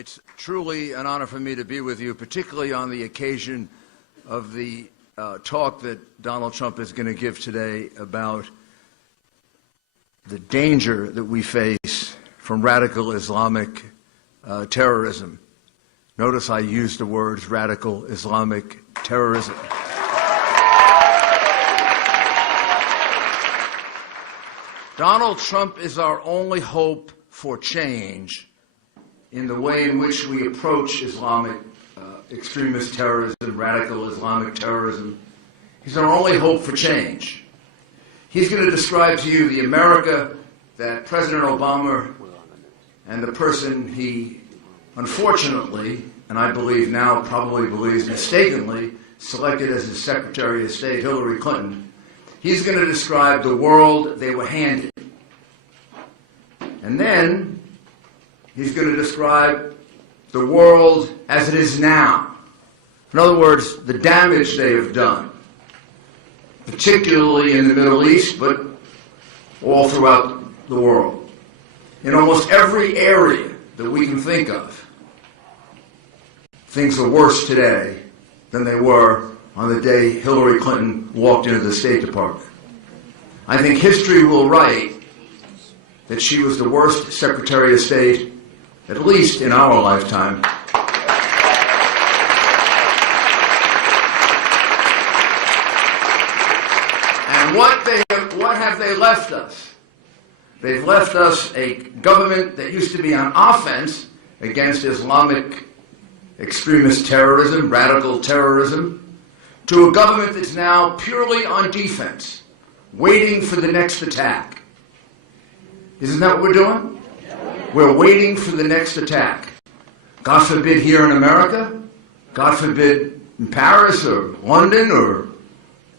It's truly an honor for me to be with you, particularly on the occasion of the talk that Donald Trump is going to give today about the danger that we face from radical Islamic terrorism. Notice I used the words radical Islamic terrorism. Donald Trump is our only hope for change in the way in which we approach Islamic extremist terrorism, radical Islamic terrorism. He's our only hope for change. He's going to describe to you the America that President Obama and the person he unfortunately, and I believe now probably believes mistakenly, selected as his Secretary of State, Hillary Clinton. He's going to describe the world they were handed. And then he's going to describe the world as it is now. In other words, the damage they have done, particularly in the Middle East, but all throughout the world. In almost every area that we can think of, things are worse today than they were on the day Hillary Clinton walked into the State Department. I think history will write that she was the worst Secretary of State, at least in our lifetime. And what have they left us? They've left us a government that used to be on offense against Islamic extremist terrorism, radical terrorism, to a government that's now purely on defense, waiting for the next attack. Isn't that what we're doing? We're waiting for the next attack. God forbid here in America, God forbid in Paris or London, or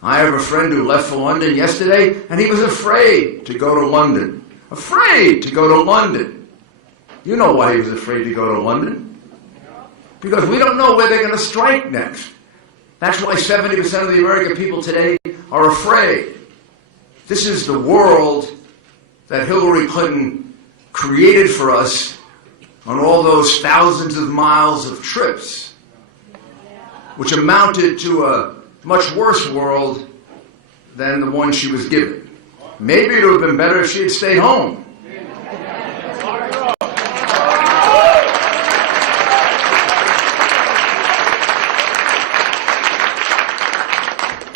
I have a friend who left for London yesterday, and he was afraid to go to London. Afraid to go to London. You know why he was afraid to go to London? Because we don't know where they're going to strike next. That's why 70% of the American people today are afraid. This is the world that Hillary Clinton created for us on all those thousands of miles of trips, which amounted to a much worse world than the one she was given. Maybe it would have been better if she had stayed home.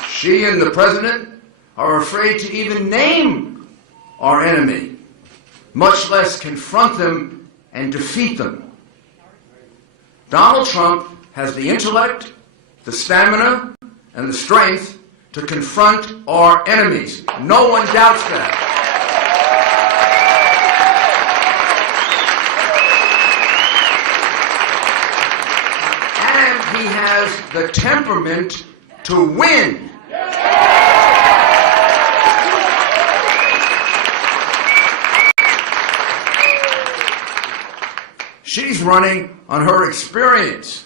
She and the president are afraid to even name our enemy, much less confront them and defeat them. Donald Trump has the intellect, the stamina, and the strength to confront our enemies. No one doubts that. And he has the temperament to win. She's running on her experience.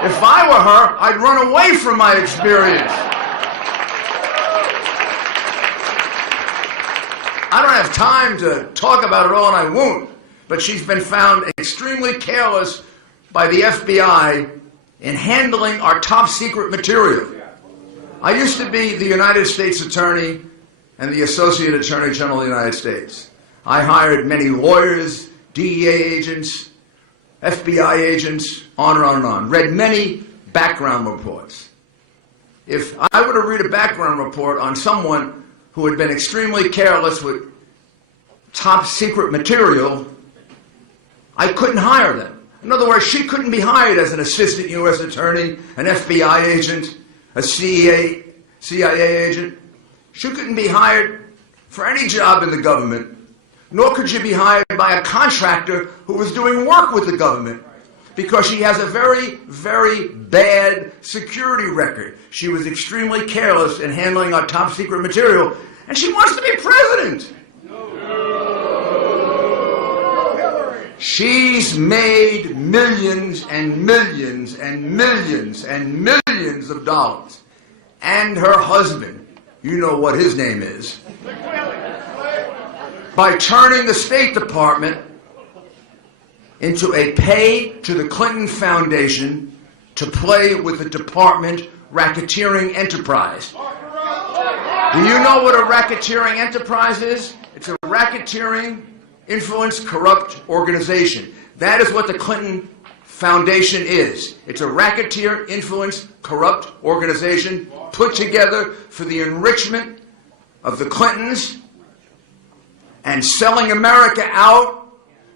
If I were her, I'd run away from my experience. I don't have time to talk about it all, and I won't, but she's been found extremely careless by the FBI in handling our top secret material. I used to be the United States Attorney and the Associate Attorney General of the United States. I hired many lawyers, DEA agents, FBI agents, on and on and on. Read many background reports. If I were to read a background report on someone who had been extremely careless with top secret material, I couldn't hire them. In other words, she couldn't be hired as an assistant U.S. attorney, an FBI agent, a CIA agent. She couldn't be hired for any job in the government, nor could she be hired by a contractor who was doing work with the government, because she has a very, very bad security record. She was extremely careless in handling our top secret material, and she wants to be president. She's made millions and millions and millions and millions of dollars. And her husband, you know what his name is, by turning the State Department into a pay to the Clinton Foundation to play with the department racketeering enterprise. Do you know what a racketeering enterprise is? It's a racketeering, influence, corrupt organization. That is what the Clinton Foundation is. It's a racketeer, influence, corrupt organization put together for the enrichment of the Clintons and selling America out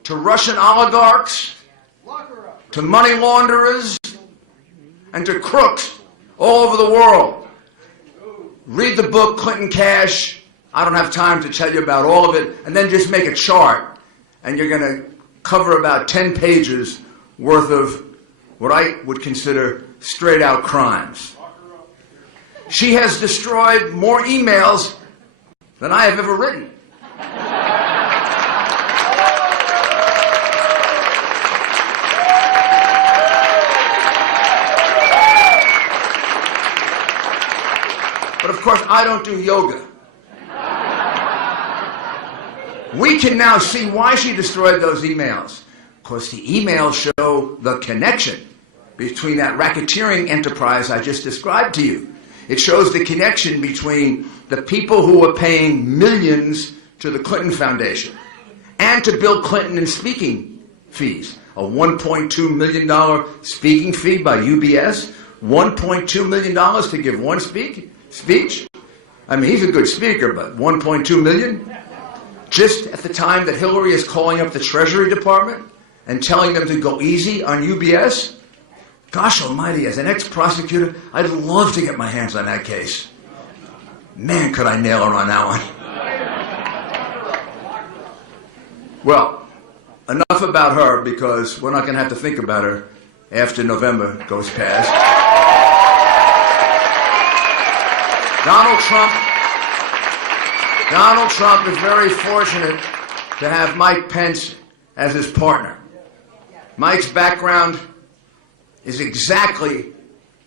to Russian oligarchs, to money launderers, and to crooks all over the world. Read the book Clinton Cash. I don't have time to tell you about all of it, and then just make a chart, and you're going to cover about 10 pages worth of what I would consider straight-out crimes. She has destroyed more emails than I have ever written. But of course, I don't do yoga. We can now see why she destroyed those emails. Because the emails show the connection between that racketeering enterprise I just described to you. It shows the connection between the people who are paying millions to the Clinton Foundation and to Bill Clinton in speaking fees. A $1.2 million speaking fee by UBS, $1.2 million to give one speech. I mean, he's a good speaker, but $1.2 million? Just at the time that Hillary is calling up the Treasury Department and telling them to go easy on UBS? Gosh almighty, as an ex-prosecutor, I'd love to get my hands on that case. Man, could I nail her on that one. Well, enough about her, because we're not going to have to think about her after November goes past. Donald Trump is very fortunate to have Mike Pence as his partner. Mike's background is exactly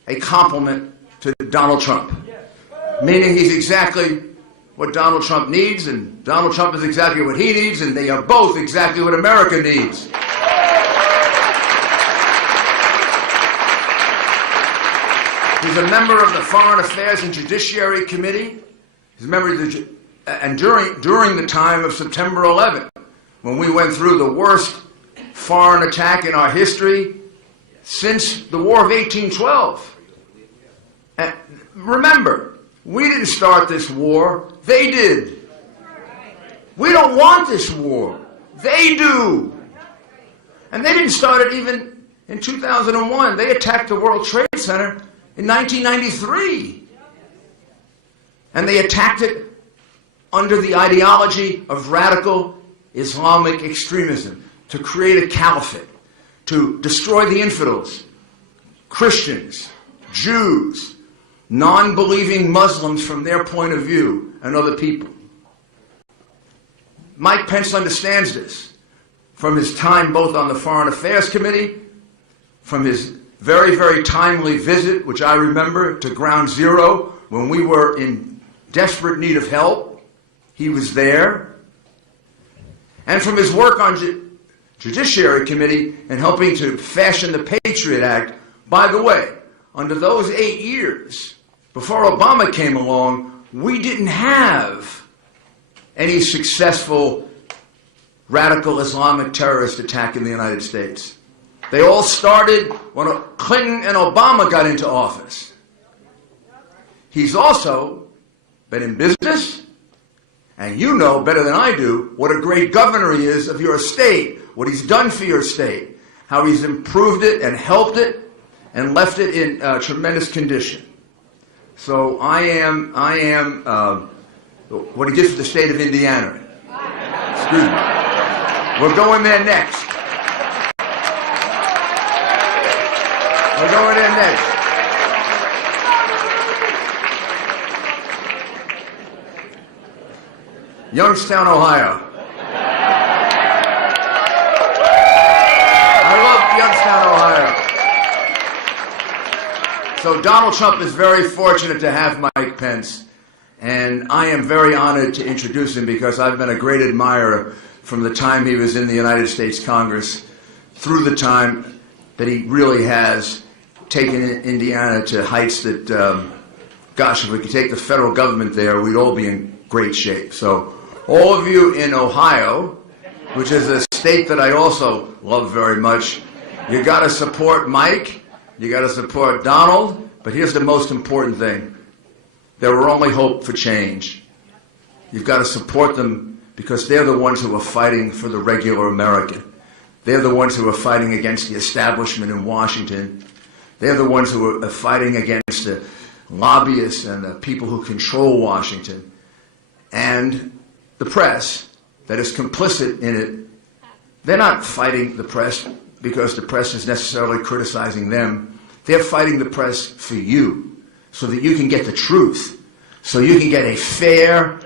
a complement to Donald Trump, meaning he's exactly what Donald Trump needs, and Donald Trump is exactly what he needs, and they are both exactly what America needs. He's a member of the Foreign Affairs and Judiciary Committee. He's a member of the, and during the time of September 11th, when we went through the worst foreign attack in our history since the War of 1812. And remember, we didn't start this war, they did. We don't want this war, they do. And they didn't start it even in 2001. They attacked the World Trade Center in 1993. And they attacked it under the ideology of radical Islamic extremism, to create a caliphate, to destroy the infidels, Christians, Jews, non-believing Muslims from their point of view, and other people. Mike Pence understands this from his time both on the Foreign Affairs Committee, from his very, very timely visit, which I remember, to Ground Zero when we were in desperate need of help. He was there. And from his work on Judiciary Committee and helping to fashion the Patriot Act. By the way, under those 8 years, before Obama came along, we didn't have any successful radical Islamic terrorist attack in the United States. They all started when Clinton and Obama got into office. He's also been in business, and you know better than I do what a great governor he is of your state, what he's done for your state, how he's improved it and helped it and left it in tremendous condition. So I am what he did for the state of Indiana. Excuse me. We're going there next. We're going there next. Youngstown, Ohio. I love Youngstown, Ohio. So Donald Trump is very fortunate to have Mike Pence. And I am very honored to introduce him because I've been a great admirer from the time he was in the United States Congress through the time that he really has taken Indiana to heights that, gosh, if we could take the federal government there, we'd all be in great shape. So all of you in Ohio, which is a state that I also love very much, you got to support Mike, you got to support Donald, but here's the most important thing. They're our only hope for change. You've got to support them because they're the ones who are fighting for the regular American. They're the ones who are fighting against the establishment in Washington. They're the ones who are fighting against the lobbyists and the people who control Washington. And the press that is complicit in it, they're not fighting the press because the press is necessarily criticizing them. They're fighting the press for you, so that you can get the truth, so you can get a fair,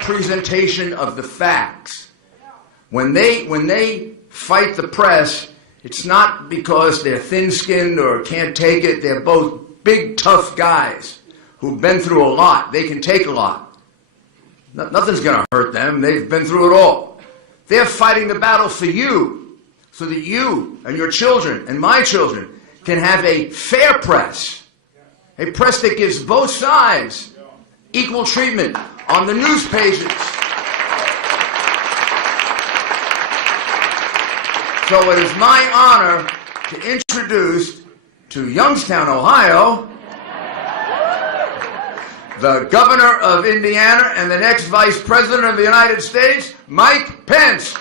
presentation of the facts. When they fight the press, it's not because they're thin-skinned or can't take it. They're both big, tough guys who've been through a lot. They can take a lot. Nothing's going to hurt them. They've been through it all. They're fighting the battle for you, so that you and your children and my children can have a fair press, a press that gives both sides equal treatment on the news pages. So it is my honor to introduce to Youngstown, Ohio, the governor of Indiana and the next vice president of the United States, Mike Pence.